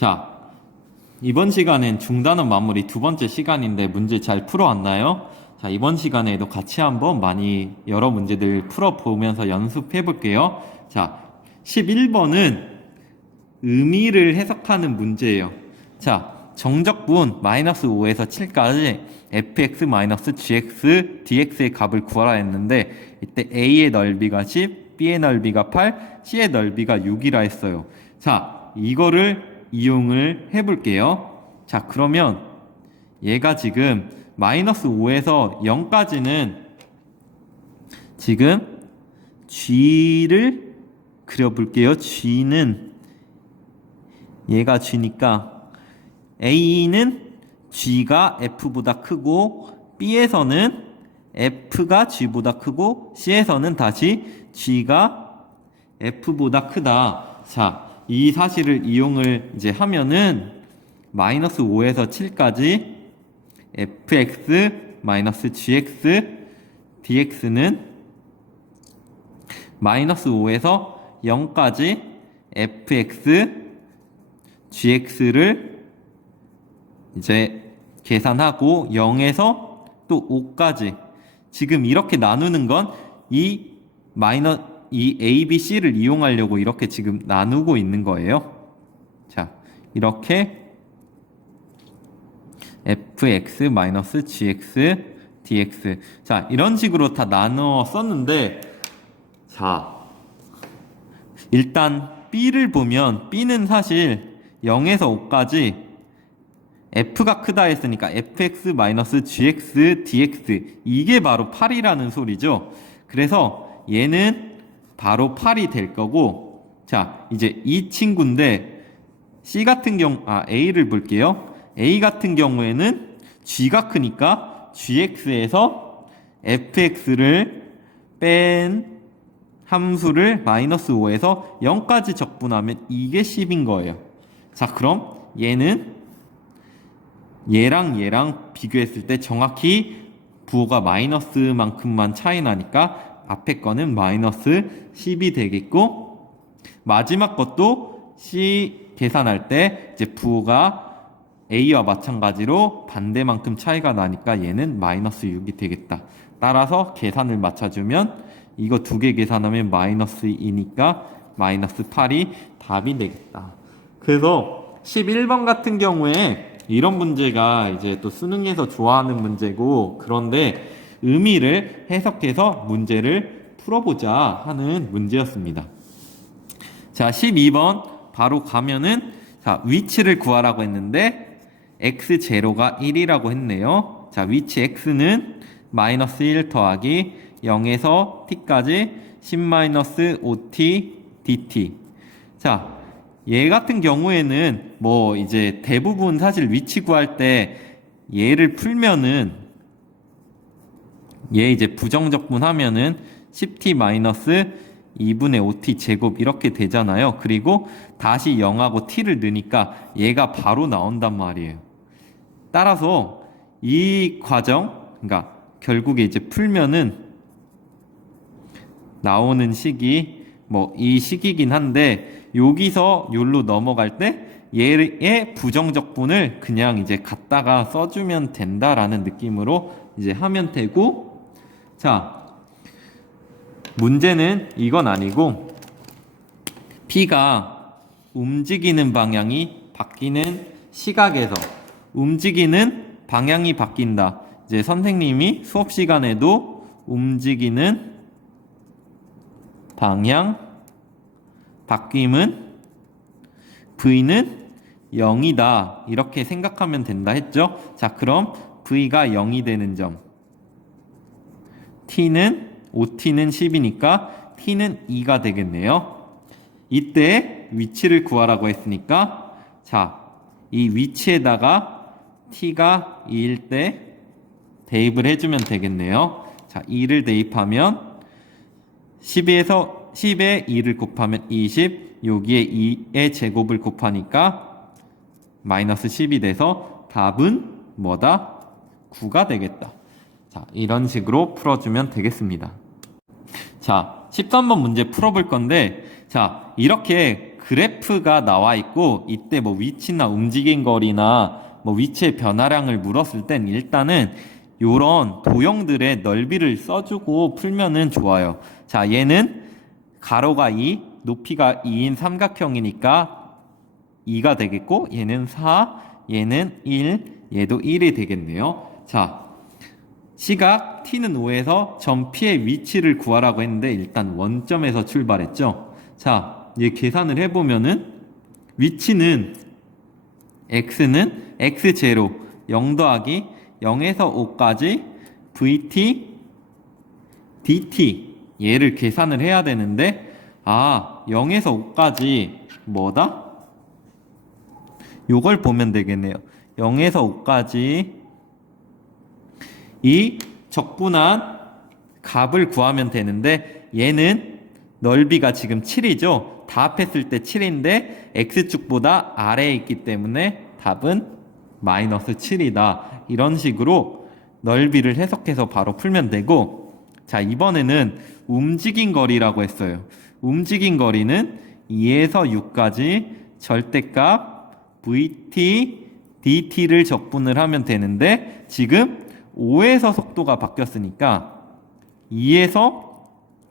자, 이번 시간엔 중단원 마무리 두 번째 시간인데 문제 잘 풀어왔나요? 자, 이번 시간에도 같이 한번 많이 여러 문제들 풀어보면서 연습해 볼게요. 자, 11번은 의미를 해석하는 문제예요. 자, 정적분 마이너스 5에서 7까지 fx-gx, dx의 값을 구하라 했는데 이때 a의 넓이가 10, b의 넓이가 8, c의 넓이가 6이라 했어요. 자, 이거를 이용을 해볼게요. 자, 그러면 얘가 지금 마이너스 5에서 0까지는 지금 g를 그려볼게요. g는 얘가 g니까 a는 g가 f보다 크고 b에서는 f가 g보다 크고 c에서는 다시 g가 f보다 크다. 자, 이 사실을 이용을 이제 하면은 마이너스 5에서 7까지 fx 마이너스 gx dx는 마이너스 5에서 0까지 fx gx를 이제 계산하고 0에서 또 5까지 지금 이렇게 나누는 건 이 A, B, C를 이용하려고 이렇게 지금 나누고 있는 거예요. 자, 이렇게 fx-gx dx. 자, 이런 식으로 다 나누어 썼는데, 자, 일단 B를 보면 B는 사실 0에서 5까지 f가 크다 했으니까 fx-gx dx 이게 바로 8이라는 소리죠. 그래서 얘는 바로 8이 될 거고, 자, 이제 이 친구인데 C 같은 A를 볼게요. A 같은 경우에는 G가 크니까 GX에서 fx를 뺀 함수를 마이너스 5에서 0까지 적분하면 이게 10인 거예요. 자, 그럼 얘는 얘랑 비교했을 때 정확히 부호가 마이너스만큼만 차이 나니까 앞에 거는 마이너스 10이 되겠고, 마지막 것도 C 계산할 때 이제 부호가 A와 마찬가지로 반대만큼 차이가 나니까 얘는 마이너스 6이 되겠다. 따라서 계산을 맞춰주면 이거 두 개 계산하면 마이너스 2니까 마이너스 8이 답이 되겠다. 그래서 11번 같은 경우에 이런 문제가 이제 또 수능에서 좋아하는 문제고, 그런데 의미를 해석해서 문제를 풀어보자 하는 문제였습니다. 자, 12번 바로 가면은, 자, 위치를 구하라고 했는데 x0가 1이라고 했네요. 자, 위치 x는 마이너스 1 더하기 0에서 t까지 10-5t dt. 자, 얘 같은 경우에는 뭐 이제 대부분 사실 위치 구할 때 얘를 풀면은 얘 이제 부정적분 하면은 10t-2분의 5t 제곱 이렇게 되잖아요. 그리고 다시 0하고 t를 넣으니까 얘가 바로 나온단 말이에요. 따라서 이 과정, 그러니까 결국에 이제 풀면은 나오는 식이 뭐 이 식이긴 한데, 여기서 요로 넘어갈 때 얘의 부정적분을 그냥 이제 갖다가 써주면 된다라는 느낌으로 이제 하면 되고, 자, 문제는 이건 아니고 P가 움직이는 방향이 바뀌는 시각에서 움직이는 방향이 바뀐다. 이제 선생님이 수업 시간에도 움직이는 방향 바뀜은 V는 0이다. 이렇게 생각하면 된다 했죠. 자, 그럼 V가 0이 되는 점, T는 5T는 10이니까 T는 2가 되겠네요. 이때 위치를 구하라고 했으니까, 자, 이 위치에다가 T가 2일 때 대입을 해주면 되겠네요. 자, 2를 대입하면 10에서 10에 2를 곱하면 20, 여기에 2의 제곱을 곱하니까 마이너스 10이 돼서 답은 뭐다? 9가 되겠다. 자, 이런 식으로 풀어주면 되겠습니다. 자, 13번 문제 풀어볼 건데, 자, 이렇게 그래프가 나와 있고 이때 뭐 위치나 움직인 거리나 뭐 위치의 변화량을 물었을 땐 일단은 요런 도형들의 넓이를 써주고 풀면은 좋아요. 자, 얘는 가로가 2, 높이가 2인 삼각형이니까 2가 되겠고 얘는 4, 얘는 1, 얘도 1이 되겠네요. 자, 시각 t는 5에서 점 P의 위치를 구하라고 했는데 일단 원점에서 출발했죠. 자, 얘 계산을 해보면은 위치는 x는 x0 0 더하기 0에서 5까지 vt dt 얘를 계산을 해야 되는데 0에서 5까지 뭐다? 요걸 보면 되겠네요. 0에서 5까지 이 적분한 값을 구하면 되는데 얘는 넓이가 지금 7이죠. 다 합했을 때 7인데 x축보다 아래에 있기 때문에 답은 마이너스 7이다. 이런 식으로 넓이를 해석해서 바로 풀면 되고, 자, 이번에는 움직인 거리라고 했어요. 움직인 거리는 2에서 6까지 절대값 vt dt를 적분을 하면 되는데 지금 5에서 속도가 바뀌었으니까 2에서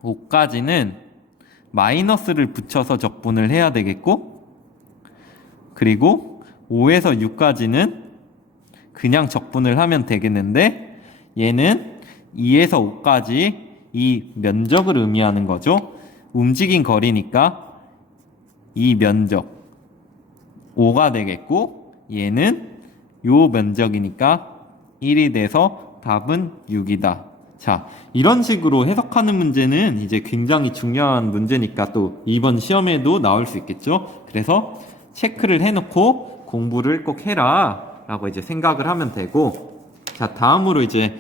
5까지는 마이너스를 붙여서 적분을 해야 되겠고, 그리고 5에서 6까지는 그냥 적분을 하면 되겠는데 얘는 2에서 5까지 이 면적을 의미하는 거죠. 움직인 거리니까 이 면적 5가 되겠고 얘는 요 면적이니까 1이 돼서 답은 6이다. 자, 이런 식으로 해석하는 문제는 이제 굉장히 중요한 문제니까 또 이번 시험에도 나올 수 있겠죠. 그래서 체크를 해놓고 공부를 꼭 해라 라고 이제 생각을 하면 되고, 자, 다음으로 이제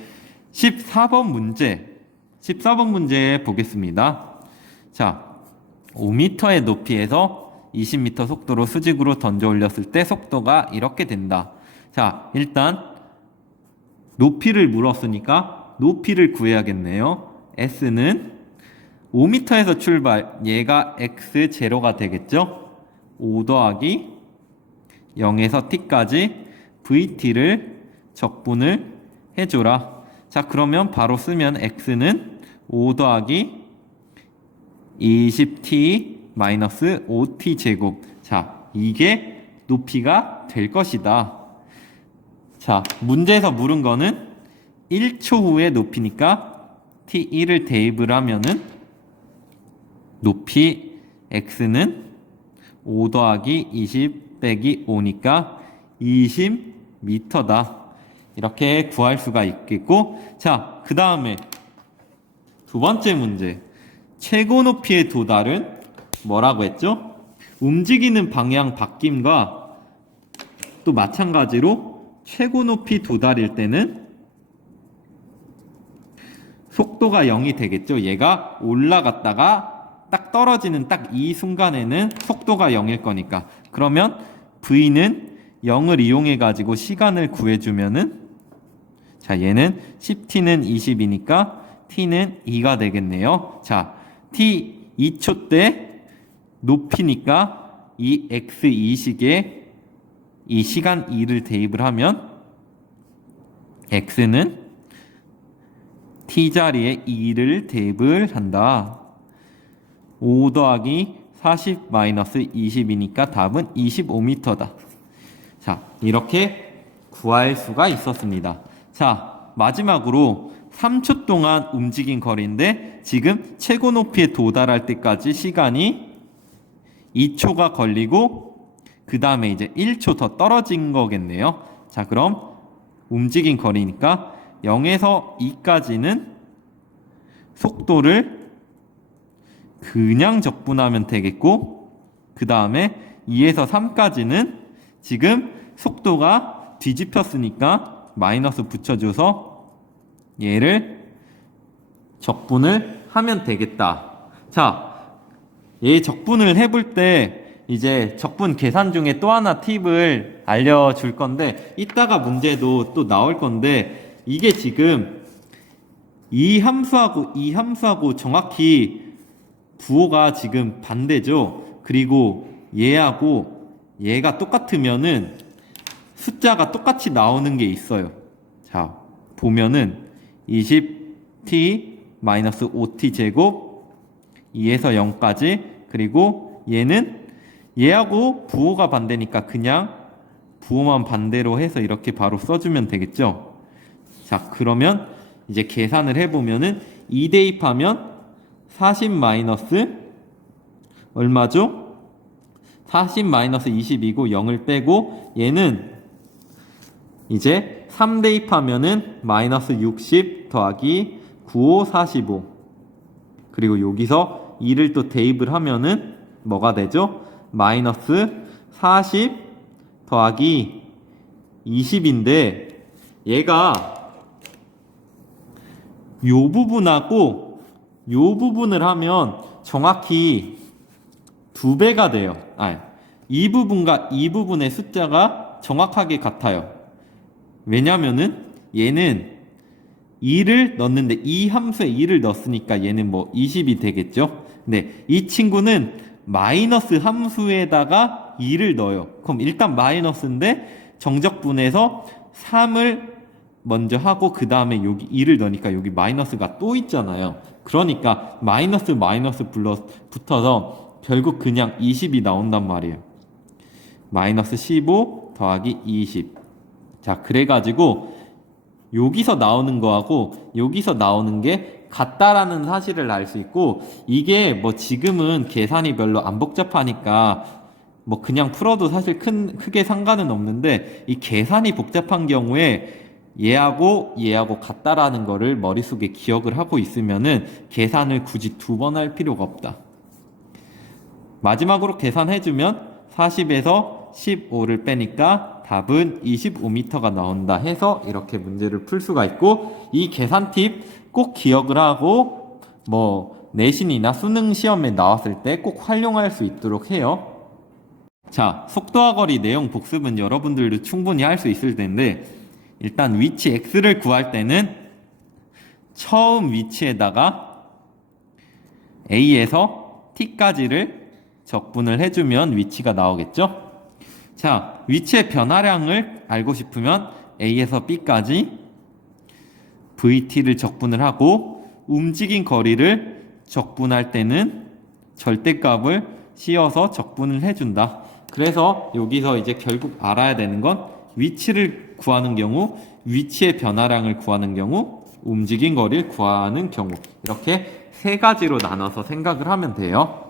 14번 문제 보겠습니다. 자, 5m의 높이에서 20m 속도로 수직으로 던져 올렸을 때 속도가 이렇게 된다. 자, 일단 높이를 물었으니까 높이를 구해야겠네요. S는 5m에서 출발, 얘가 x0가 되겠죠. 5 더하기 0에서 t까지 vt를 적분을 해줘라. 자, 그러면 바로 쓰면 x는 5 더하기 20t 마이너스 5t 제곱. 자, 이게 높이가 될 것이다. 자, 문제에서 물은 거는 1초 후의 높이니까 t1을 대입을 하면은 높이 x는 5 더하기 20 빼기 5니까 20m다. 이렇게 구할 수가 있겠고, 자, 그 다음에 두 번째 문제. 최고 높이의 도달은 뭐라고 했죠? 움직이는 방향 바뀜과 또 마찬가지로 최고 높이 도달일 때는 속도가 0이 되겠죠. 얘가 올라갔다가 딱 떨어지는 딱 이 순간에는 속도가 0일 거니까. 그러면 V는 0을 이용해 가지고 시간을 구해주면은, 자, 얘는 10t는 20이니까 t는 2가 되겠네요. 자, t 2초 때 높이니까 이 x2식에 이 시간 2를 대입을 하면 x는 t자리에 2를 대입을 한다. 5 더하기 40 마이너스 20이니까 답은 25m다. 자, 이렇게 구할 수가 있었습니다. 자, 마지막으로 3초 동안 움직인 거리인데 지금 최고 높이에 도달할 때까지 시간이 2초가 걸리고 그 다음에 이제 1초 더 떨어진 거겠네요. 자, 그럼 움직인 거리니까 0에서 2까지는 속도를 그냥 적분하면 되겠고, 그 다음에 2에서 3까지는 지금 속도가 뒤집혔으니까 마이너스 붙여줘서 얘를 적분을 하면 되겠다. 자, 얘 적분을 해볼 때 이제 적분 계산 중에 또 하나 팁을 알려줄 건데 이따가 문제도 또 나올 건데, 이게 지금 이 함수하고 정확히 부호가 지금 반대죠. 그리고 얘하고 얘가 똑같으면은 숫자가 똑같이 나오는 게 있어요. 자, 보면은 20t-5t 제곱 2에서 0까지, 그리고 얘는 얘하고 부호가 반대니까 그냥 부호만 반대로 해서 이렇게 바로 써주면 되겠죠. 자, 그러면 이제 계산을 해보면은 2 대입하면 40 마이너스 얼마죠? 40 마이너스 20이고 0을 빼고, 얘는 이제 3 대입하면은 마이너스 60 더하기 95 45, 그리고 여기서 2를 또 대입을 하면은 뭐가 되죠? 마이너스 40 더하기 20인데, 얘가 요 부분하고 요 부분을 하면 정확히 2배가 돼요. 이 부분과 이 부분의 숫자가 정확하게 같아요. 왜냐면은 얘는 2를 넣었는데 이 함수에 2를 넣었으니까 얘는 뭐 20이 되겠죠. 근데 이 친구는 마이너스 함수에다가 2를 넣어요. 그럼 일단 마이너스인데 정적분해서 3을 먼저 하고 그 다음에 여기 2를 넣으니까 여기 마이너스가 또 있잖아요. 그러니까 마이너스 마이너스 플러스 붙어서 결국 그냥 20이 나온단 말이에요. 마이너스 15 더하기 20. 자, 그래가지고 여기서 나오는 거하고 여기서 나오는 게 같다라는 사실을 알 수 있고, 이게 뭐 지금은 계산이 별로 안 복잡하니까 뭐 그냥 풀어도 사실 크게 상관은 없는데, 이 계산이 복잡한 경우에 얘하고 얘하고 같다라는 거를 머릿속에 기억을 하고 있으면은 계산을 굳이 2번 할 필요가 없다. 마지막으로 계산해주면 40에서 15를 빼니까 답은 25m가 나온다 해서 이렇게 문제를 풀 수가 있고, 이 계산 팁 꼭 기억을 하고 뭐 내신이나 수능 시험에 나왔을 때 꼭 활용할 수 있도록 해요. 자, 속도와 거리 내용 복습은 여러분들도 충분히 할 수 있을 텐데, 일단 위치 x를 구할 때는 처음 위치에다가 a에서 t까지를 적분을 해주면 위치가 나오겠죠? 자, 위치의 변화량을 알고 싶으면 a에서 b까지 vt를 적분을 하고, 움직인 거리를 적분할 때는 절대값을 씌워서 적분을 해준다. 그래서 여기서 이제 결국 알아야 되는 건 위치를 구하는 경우, 위치의 변화량을 구하는 경우, 움직인 거리를 구하는 경우, 이렇게 세 가지로 나눠서 생각을 하면 돼요.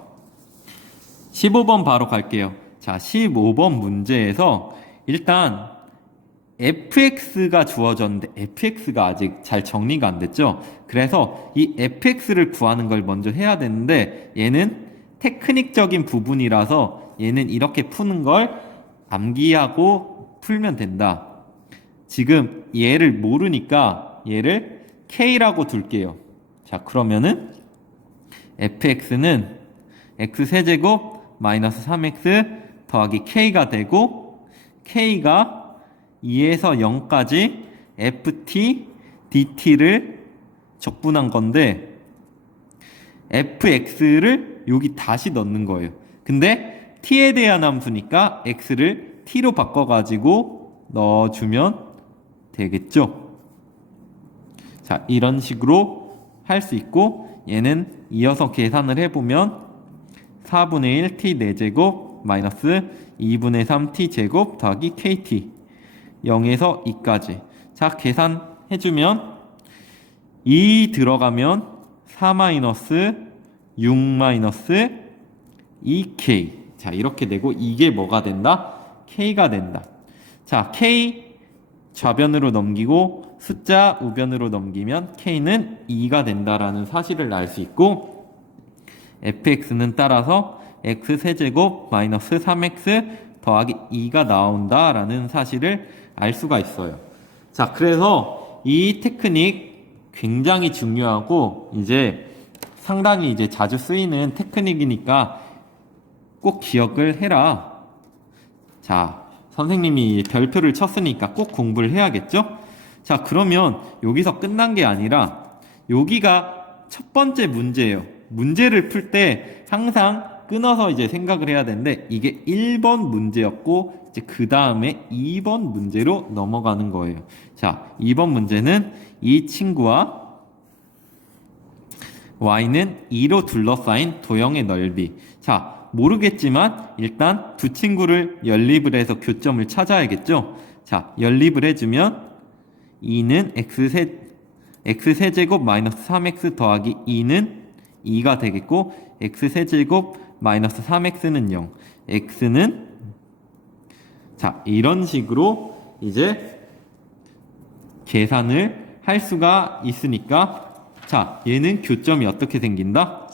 15번 바로 갈게요. 자, 15번 문제에서 일단 fx가 주어졌는데 fx가 아직 잘 정리가 안 됐죠. 그래서 이 fx를 구하는 걸 먼저 해야 되는데, 얘는 테크닉적인 부분이라서 얘는 이렇게 푸는 걸 암기하고 풀면 된다. 지금 얘를 모르니까 얘를 k라고 둘게요. 자, 그러면은 fx는 x세제곱 마이너스 3x 더하기 k가 되고, k가 2에서 0까지 ft dt를 적분한 건데, fx를 여기 다시 넣는 거예요. 근데 t에 대한 함수니까 x를 t로 바꿔가지고 넣어주면 되겠죠. 자, 이런 식으로 할 수 있고, 얘는 이어서 계산을 해보면 4분의 1 t 4제곱 마이너스 2분의 3 t 제곱 더하기 kt 0에서 2까지. 자, 계산해주면 2 들어가면 4 마이너스 6 마이너스 2k. 자, 이렇게 되고 이게 뭐가 된다? k가 된다. 자, k 좌변으로 넘기고 숫자 우변으로 넘기면 k는 2가 된다라는 사실을 알 수 있고, fx는 따라서 x세제곱 마이너스 3x 더하기 2가 나온다라는 사실을 알 수가 있어요. 자, 그래서 이 테크닉 굉장히 중요하고 이제 상당히 이제 자주 쓰이는 테크닉이니까 꼭 기억을 해라. 자, 선생님이 별표를 쳤으니까 꼭 공부를 해야겠죠? 자, 그러면 여기서 끝난 게 아니라 여기가 첫 번째 문제예요. 문제를 풀 때 항상 끊어서 이제 생각을 해야 되는데 이게 1번 문제였고 이제 그 다음에 2번 문제로 넘어가는 거예요. 자, 2번 문제는 이 친구와 y는 2로 둘러싸인 도형의 넓이. 자, 모르겠지만 일단 두 친구를 연립을 해서 교점을 찾아야겠죠. 자, 연립을 해주면 2는 x세제곱 마이너스 3x 더하기 2는 2가 되겠고 x세제곱 마이너스 3x는 0. x는 자, 이런 식으로 이제 계산을 할 수가 있으니까 자, 얘는 교점이 어떻게 생긴다?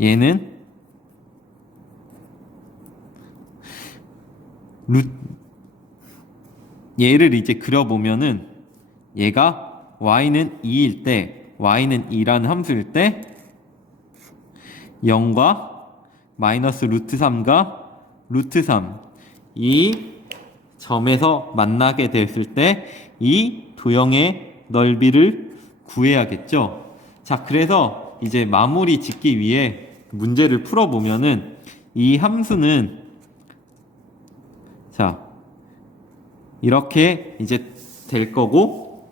얘는 얘를 이제 그려보면은 얘가 y는 2일 때 y는 2라는 함수일 때 0과 마이너스 루트 3과 루트 3 이 점에서 만나게 됐을 때 이 도형의 넓이를 구해야겠죠. 자, 그래서 이제 마무리 짓기 위해 문제를 풀어보면은 이 함수는 자, 이렇게 이제 될 거고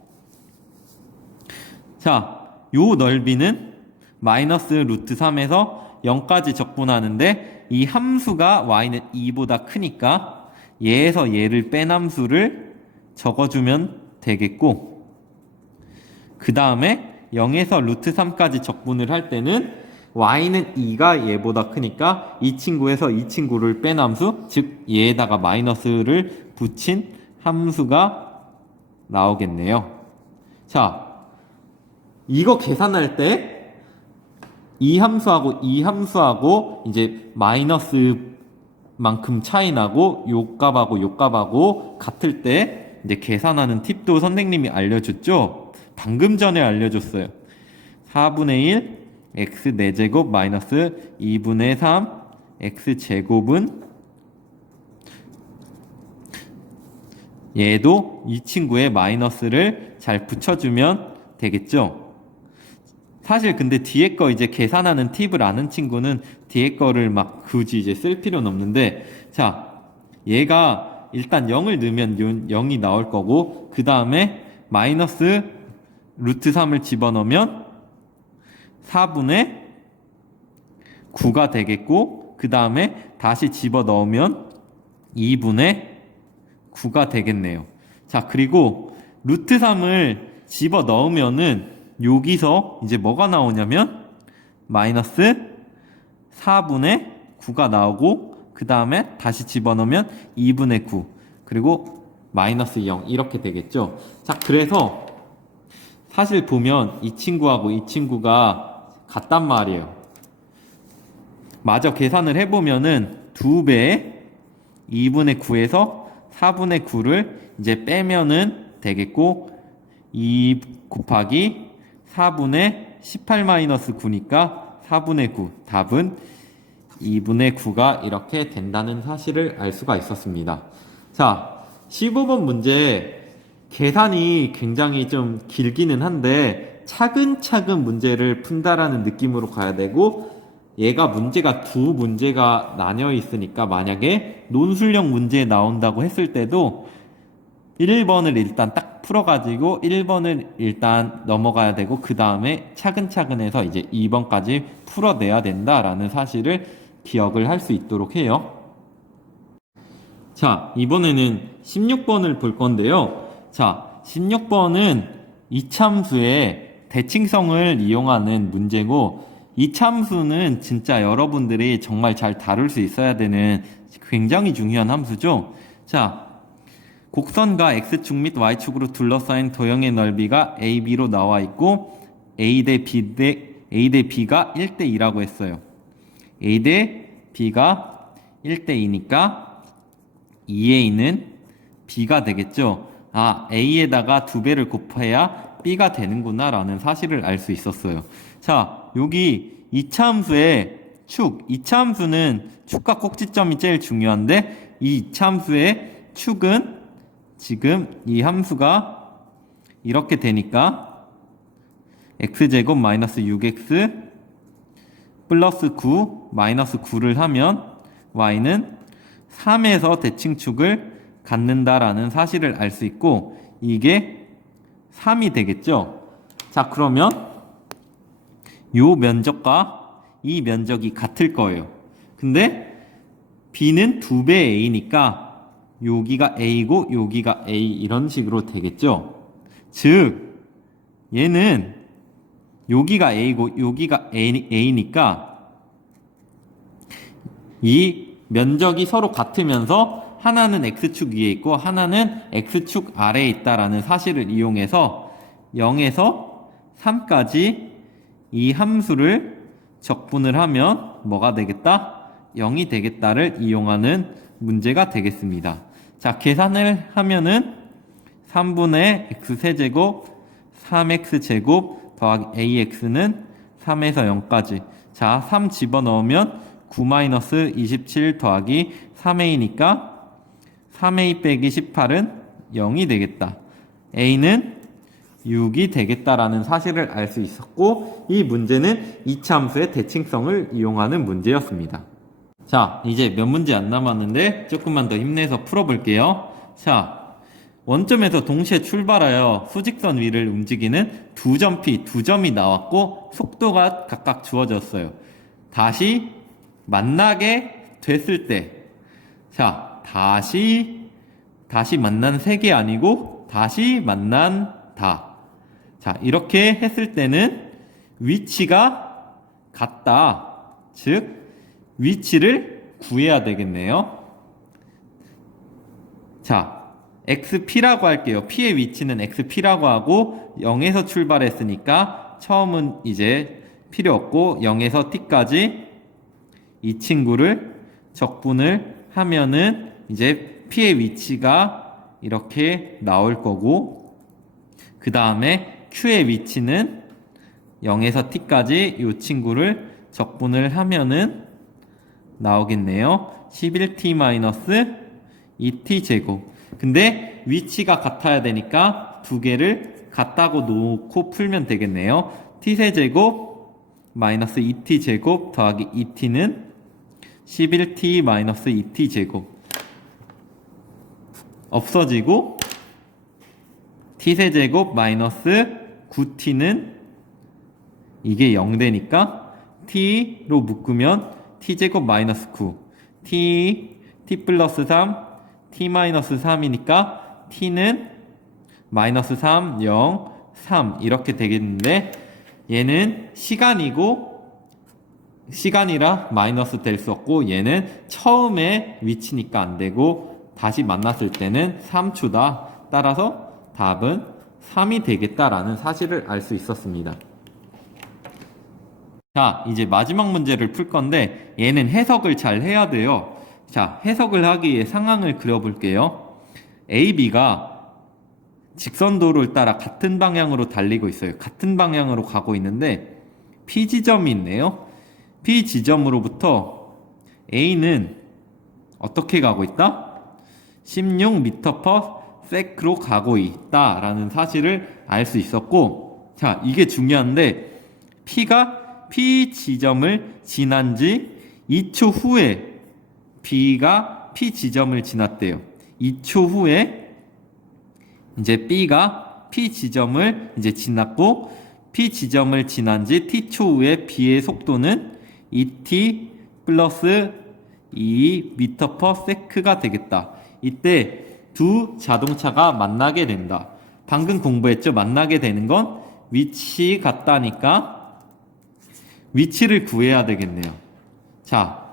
자, 요 넓이는 마이너스 루트 3에서 0까지 적분하는데 이 함수가 y는 2보다 크니까 얘에서 얘를 뺀 함수를 적어주면 되겠고 그 다음에 0에서 루트 3까지 적분을 할 때는 y는 2가 얘보다 크니까 이 친구에서 이 친구를 뺀 함수 즉 얘에다가 마이너스를 붙인 함수가 나오겠네요. 자, 이거 계산할 때 이 함수하고 이 함수하고 이제 마이너스만큼 차이 나고 요 값하고 요 값하고 같을 때 이제 계산하는 팁도 선생님이 알려줬죠. 방금 전에 알려줬어요. 4분의 1 x 4제곱 마이너스 2분의 3 x 제곱은 얘도 이 친구에 마이너스를 잘 붙여주면 되겠죠. 사실 근데 뒤에 거 이제 계산하는 팁을 아는 친구는 뒤에 거를 막 굳이 이제 쓸 필요는 없는데 자, 얘가 일단 0을 넣으면 0이 나올 거고 그 다음에 마이너스 루트 3을 집어넣으면 4분의 9가 되겠고 그 다음에 다시 집어넣으면 2분의 9가 되겠네요. 자, 그리고 루트 3을 집어넣으면은 여기서 이제 뭐가 나오냐면 마이너스 4분의 9가 나오고 그 다음에 다시 집어넣으면 2분의 9 그리고 마이너스 0 이렇게 되겠죠. 자, 그래서 사실 보면 이 친구하고 이 친구가 같단 말이에요. 마저 계산을 해보면은 2배의 2분의 9에서 4분의 9를 이제 빼면은 되겠고 2 곱하기 4분의 18-9니까 4분의 9 답은 2분의 9가 이렇게 된다는 사실을 알 수가 있었습니다. 자, 15번 문제 계산이 굉장히 좀 길기는 한데 차근차근 문제를 푼다라는 느낌으로 가야 되고 얘가 문제가 두 문제가 나뉘어 있으니까 만약에 논술형 문제 나온다고 했을 때도 1번을 일단 딱 풀어가지고 1번을 일단 넘어가야 되고 그 다음에 차근차근 해서 이제 2번까지 풀어내야 된다라는 사실을 기억을 할 수 있도록 해요. 자, 이번에는 16번을 볼 건데요. 자, 16번은 이참수의 대칭성을 이용하는 문제고 이참수는 진짜 여러분들이 정말 잘 다룰 수 있어야 되는 굉장히 중요한 함수죠. 자, 곡선과 x축 및 y축으로 둘러싸인 도형의 넓이가 AB로 나와 있고 A 대 B가 1대 2라고 했어요. A 대 B가 1대 2니까 2A는 B가 되겠죠. 아, A에다가 2배를 곱해야 B가 되는구나 라는 사실을 알 수 있었어요. 자, 여기 이차함수의 축, 이차함수는 축과 꼭지점이 제일 중요한데 이 이차함수의 축은 지금 이 함수가 이렇게 되니까 x제곱 마이너스 6x 플러스 9 마이너스 9를 하면 y는 3에서 대칭축을 갖는다라는 사실을 알 수 있고 이게 3이 되겠죠. 자, 그러면 요 면적과 이 면적이 같을 거예요. 근데 b는 2배 a니까 여기가 a고 여기가 a 이런 식으로 되겠죠. 즉 얘는 여기가 a고 여기가 a니까 이 면적이 서로 같으면서 하나는 x축 위에 있고 하나는 x축 아래에 있다라는 사실을 이용해서 0에서 3까지 이 함수를 적분을 하면 뭐가 되겠다? 0이 되겠다를 이용하는 문제가 되겠습니다. 자, 계산을 하면은 3분의 x세제곱 3x제곱 더하기 ax는 3에서 0까지. 자, 3 집어넣으면 9-27 더하기 3a니까 3a 빼기 18은 0이 되겠다. a는 6이 되겠다라는 사실을 알 수 있었고 이 문제는 이차함수의 대칭성을 이용하는 문제였습니다. 자, 이제 몇 문제 안 남았는데 조금만 더 힘내서 풀어볼게요. 자, 원점에서 동시에 출발하여 수직선 위를 움직이는 두 점 P, 두 점이 나왔고 속도가 각각 주어졌어요. 다시 만나게 됐을 때, 자, 다시 만난 색이 아니고 다시 만난다. 자, 이렇게 했을 때는 위치가 같다. 즉 위치를 구해야 되겠네요. 자, xp라고 할게요. p의 위치는 xp라고 하고 0에서 출발했으니까 처음은 이제 필요 없고 0에서 t까지 이 친구를 적분을 하면은 이제 p의 위치가 이렇게 나올 거고 그 다음에 q의 위치는 0에서 t까지 이 친구를 적분을 하면은 나오겠네요. 11t-2t 제곱. 근데 위치가 같아야 되니까 두 개를 같다고 놓고 풀면 되겠네요. t세제곱 마이너스 2t 제곱 더하기 2t는 11t 마이너스 2t 제곱 없어지고 t세제곱 마이너스 9t는 이게 0 되니까 t로 묶으면 t제곱 마이너스 9 t 플러스 3 t 마이너스 3이니까 t는 마이너스 3 0 3 이렇게 되겠는데 얘는 시간이라 마이너스 될 수 없고 얘는 처음에 위치니까 안 되고 다시 만났을 때는 3초다. 따라서 답은 3이 되겠다라는 사실을 알 수 있었습니다. 자, 이제 마지막 문제를 풀 건데 얘는 해석을 잘 해야 돼요. 자, 해석을 하기 위해 상황을 그려볼게요. A, B가 직선도로를 따라 같은 방향으로 달리고 있어요. 같은 방향으로 가고 있는데 P 지점이 있네요. P 지점으로부터 A는 어떻게 가고 있다? 16m/s로 가고 있다 라는 사실을 알 수 있었고, 자, 이게 중요한데 P가 P 지점을 지난 지 2초 후에 B가 P 지점을 지났대요. 2초 후에 이제 B가 P 지점을 이제 지났고 P 지점을 지난 지 T초 후에 B의 속도는 2t 플러스 2m/s가 되겠다. 이때 두 자동차가 만나게 된다. 방금 공부했죠? 만나게 되는 건 위치 같다니까 위치를 구해야 되겠네요. 자,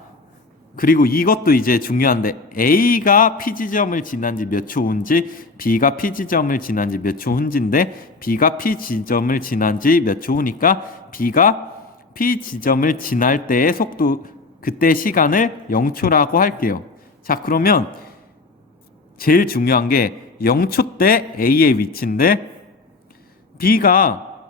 그리고 이것도 이제 중요한데 A가 P 지점을 지난 지 몇 초 후인지 B가 P 지점을 지난 지 몇 초 후인지인데 B가 P 지점을 지난 지 몇 초 후니까 B가 P 지점을 지날 때의 속도, 그때 시간을 0초라고 할게요. 자, 그러면 제일 중요한 게 0초 때 A의 위치인데 B가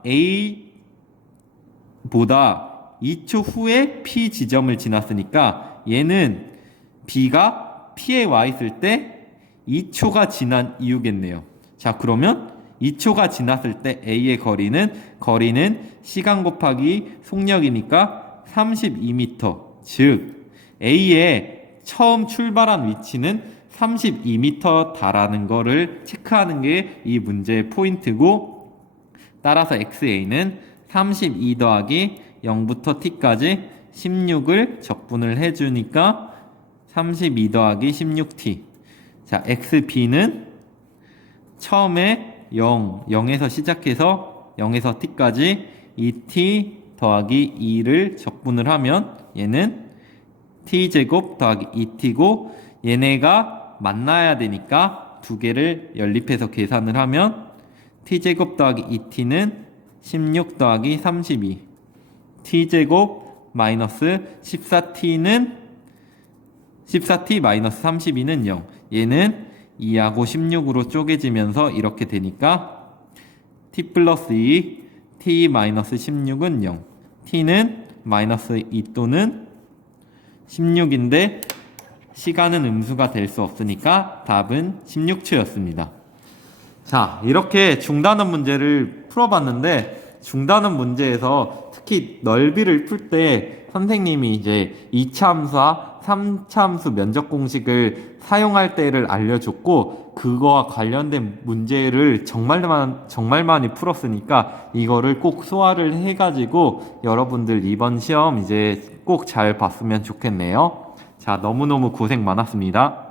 A보다 2초 후에 P 지점을 지났으니까 얘는 B가 P에 와 있을 때 2초가 지난 이유겠네요. 자, 그러면 2초가 지났을 때 A의 거리는 시간 곱하기 속력이니까 32m, 즉 A의 처음 출발한 위치는 32m다라는 거를 체크하는 게 이 문제의 포인트고, 따라서 XA는 32 더하기 0부터 t까지 16을 적분을 해주니까 32 더하기 16t. 자, XB는 처음에 0에서 시작해서 0에서 t까지 2t 더하기 2를 적분을 하면 얘는 t제곱 더하기 2t고, 얘네가 만나야 되니까 두 개를 연립해서 계산을 하면 t제곱 더하기 2t는 16 더하기 32, t제곱 마이너스 14t는 14t 마이너스 32는 0. 얘는 2하고 16으로 쪼개지면서 이렇게 되니까 t 플러스 2, t 마이너스 16은 0. t는 마이너스 2 또는 16인데 시간은 음수가 될 수 없으니까 답은 16초였습니다. 자, 이렇게 중단원 문제를 풀어봤는데, 중단원 문제에서 특히 넓이를 풀 때 선생님이 이제 2차 함수와 3차 함수 면적 공식을 사용할 때를 알려줬고, 그거와 관련된 문제를 정말 많이 풀었으니까 이거를 꼭 소화를 해가지고 여러분들 이번 시험 이제 꼭 잘 봤으면 좋겠네요. 자, 너무너무 고생 많았습니다.